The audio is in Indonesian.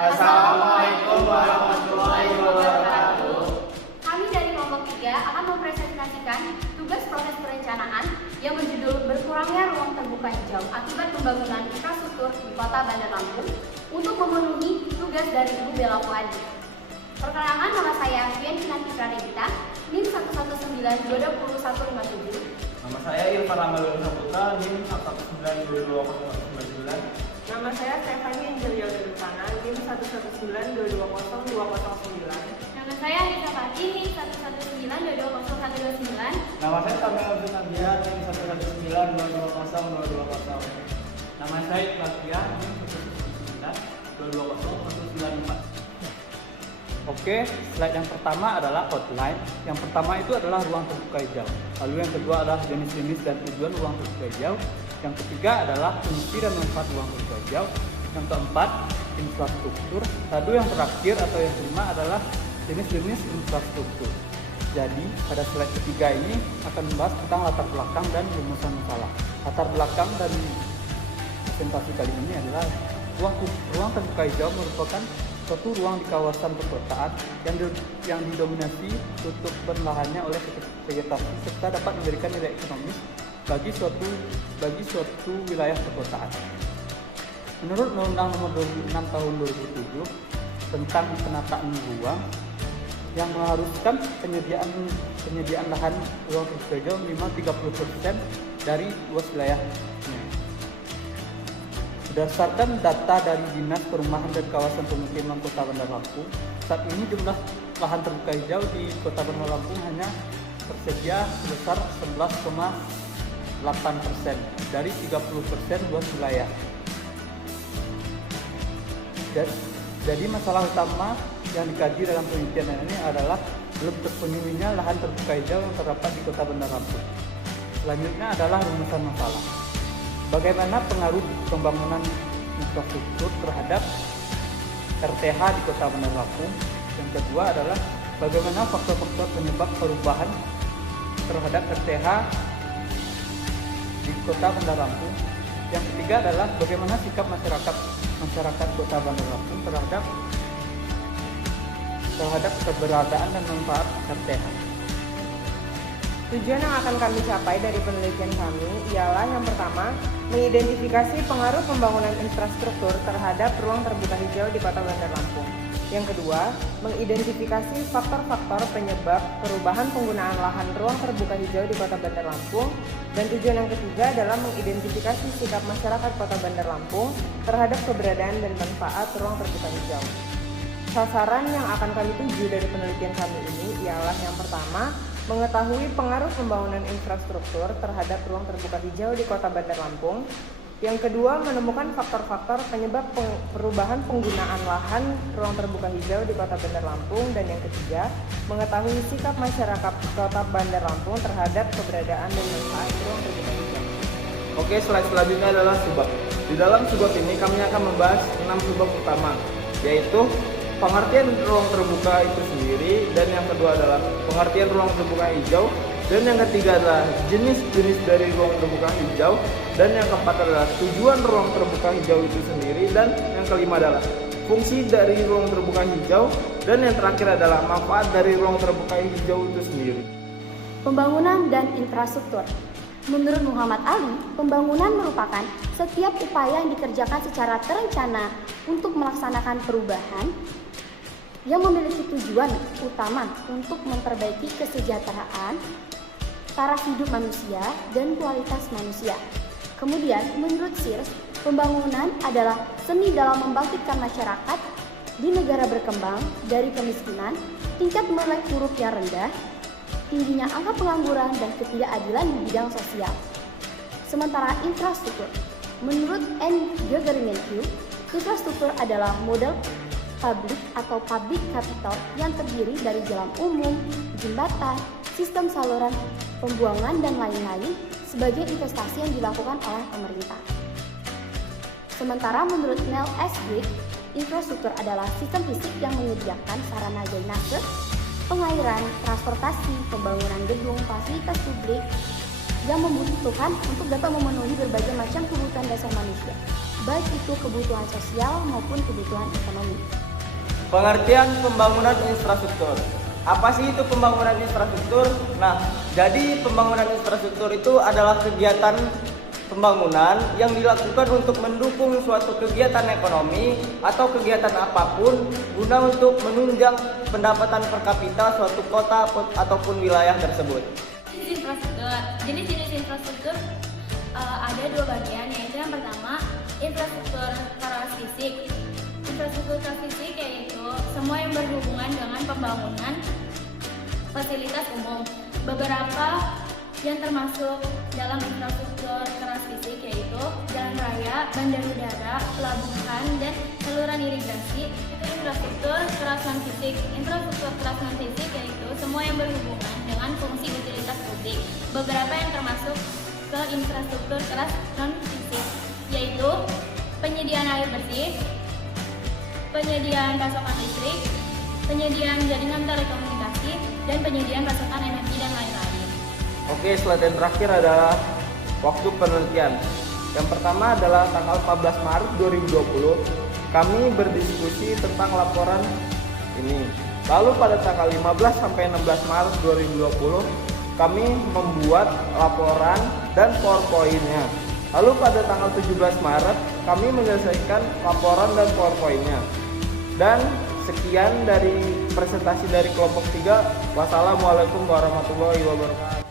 Assalamualaikum warahmatullahi wabarakatuh. Kami dari kelompok 3 akan mempresentasikan tugas proses perencanaan yang berjudul berkurangnya ruang terbuka hijau akibat pembangunan infrastruktur di Kota Bandar Lampung untuk memenuhi tugas dari Ibu Bella Fuadi. Perkenalkan, nama saya Fian Kinanti Pranegita, NIM 119220157. Nama saya Irfan Ramadhan Saputra, NIM 1192299. Nama saya Stefani Angelio Derutana, NIM 119220209. Nama saya Anissa Fati, NIM 119220129. Nama saya Kamil Abdul Nabian, NIM 119220220. Nama saya Latia, NIM 119220194. Oke, slide yang pertama adalah outline. Yang pertama itu adalah ruang terbuka hijau. Lalu yang kedua adalah jenis-jenis dan tujuan ruang terbuka hijau. Yang ketiga adalah fungsi dan manfaat ruang terbuka hijau. Yang keempat, infrastruktur. Lalu yang terakhir atau yang kelima adalah jenis-jenis infrastruktur. Jadi, pada slide ketiga ini akan membahas tentang latar belakang dan rumusan masalah. Latar belakang dan presentasi kali ini adalah ruang terbuka hijau merupakan suatu ruang di kawasan perkotaan yang didominasi tutupan lahannya oleh vegetasi serta dapat memberikan nilai ekonomis bagi suatu wilayah perkotaan. Menurut Undang-Undang Nomor 26 Tahun 2007 tentang penataan ruang yang mengharuskan penyediaan lahan ruang terbuka hijau minimal 30% dari luas wilayahnya. Berdasarkan data dari Dinas Perumahan dan Kawasan Pemukiman Kota Bandar Lampung, saat ini jumlah lahan terbuka hijau di Kota Bandar Lampung hanya tersedia sebesar 11,8% dari 30% luas wilayah. Jadi masalah utama yang dikaji dalam penelitian ini adalah belum terpenuhinya lahan terbuka hijau yang terdapat di Kota Bandar Lampung. Selanjutnya adalah rumusan masalah. Bagaimana pengaruh pembangunan infrastruktur terhadap RTH di Kota Bandar Lampung? Yang kedua adalah bagaimana faktor-faktor penyebab perubahan terhadap RTH di Kota Bandar Lampung? Yang ketiga adalah bagaimana sikap masyarakat Kota Bandar Lampung terhadap keberadaan dan manfaat RTH. Tujuan yang akan kami capai dari penelitian kami ialah yang pertama, mengidentifikasi pengaruh pembangunan infrastruktur terhadap ruang terbuka hijau di Kota Bandar Lampung. Yang kedua, mengidentifikasi faktor-faktor penyebab perubahan penggunaan lahan ruang terbuka hijau di Kota Bandar Lampung. Dan tujuan yang ketiga adalah mengidentifikasi sikap masyarakat Kota Bandar Lampung terhadap keberadaan dan manfaat ruang terbuka hijau. Sasaran yang akan kami tuju dari penelitian kami ini ialah yang pertama, mengetahui pengaruh pembangunan infrastruktur terhadap ruang terbuka hijau di Kota Bandar Lampung. Yang kedua, menemukan faktor-faktor penyebab perubahan penggunaan lahan ruang terbuka hijau di Kota Bandar Lampung. Dan yang ketiga, mengetahui sikap masyarakat Kota Bandar Lampung terhadap keberadaan dan manfaat ruang terbuka hijau. Oke, slide selanjutnya adalah subbab. Di dalam subbab ini kami akan membahas 6 subbab utama, yaitu pengertian ruang terbuka itu sendiri, dan yang kedua adalah pengertian ruang terbuka hijau, dan yang ketiga adalah jenis-jenis dari ruang terbuka hijau, dan yang keempat adalah tujuan ruang terbuka hijau itu sendiri, dan yang kelima adalah fungsi dari ruang terbuka hijau, dan yang terakhir adalah manfaat dari ruang terbuka hijau itu sendiri. Pembangunan dan infrastruktur. Menurut Muhammad Ali, pembangunan merupakan setiap upaya yang dikerjakan secara terencana untuk melaksanakan perubahan yang memiliki tujuan utama untuk memperbaiki kesejahteraan, taraf hidup manusia, dan kualitas manusia. Kemudian, menurut Sears, pembangunan adalah seni dalam membangkitkan masyarakat di negara berkembang dari kemiskinan, tingkat melek huruf yang rendah, tingginya angka pengangguran, dan ketidakadilan di bidang sosial. Sementara infrastruktur, menurut N. Gregory Mankiw, infrastruktur adalah model publik atau public capital yang terdiri dari jalan umum, jembatan, sistem saluran pembuangan, dan lain-lain sebagai investasi yang dilakukan oleh pemerintah. Sementara menurut Neil S. Grigg, infrastruktur adalah sistem fisik yang menyediakan sarana drainase, pengairan, transportasi, pembangunan gedung, fasilitas publik yang membutuhkan untuk dapat memenuhi berbagai macam kebutuhan dasar manusia. baik itu kebutuhan sosial maupun kebutuhan ekonomi. Pengertian pembangunan infrastruktur. Apa sih itu pembangunan infrastruktur? Nah, jadi pembangunan infrastruktur itu adalah kegiatan pembangunan yang dilakukan untuk mendukung suatu kegiatan ekonomi atau kegiatan apapun guna untuk menunjang pendapatan per kapita suatu kota ataupun wilayah tersebut. Jenis-jenis infrastruktur ada dua bagian, yaitu yang pertama infrastruktur keras fisik. Infrastruktur keras fisik yaitu semua yang berhubungan dengan pembangunan fasilitas umum. Beberapa yang termasuk dalam infrastruktur keras fisik yaitu jalan raya, bandar udara, pelabuhan, dan saluran irigasi. Itu infrastruktur keras non fisik. Infrastruktur keras non fisik yaitu semua yang berhubungan dengan fungsi utilitas publik. Beberapa yang termasuk ke infrastruktur keras non fisik yaitu penyediaan air bersih, penyediaan pasokan listrik, penyediaan jaringan telekomunikasi, dan penyediaan pasokan energi dan lain-lain. Oke, slide yang terakhir adalah waktu penelitian. Yang pertama adalah tanggal 14 Maret 2020, kami berdiskusi tentang laporan ini. Lalu pada tanggal 15 sampai 16 Maret 2020, kami membuat laporan dan PowerPoint-nya. Lalu pada tanggal 17 Maret, kami menyelesaikan laporan dan PowerPoint-nya. Dan sekian dari presentasi dari kelompok 3. Wassalamualaikum warahmatullahi wabarakatuh.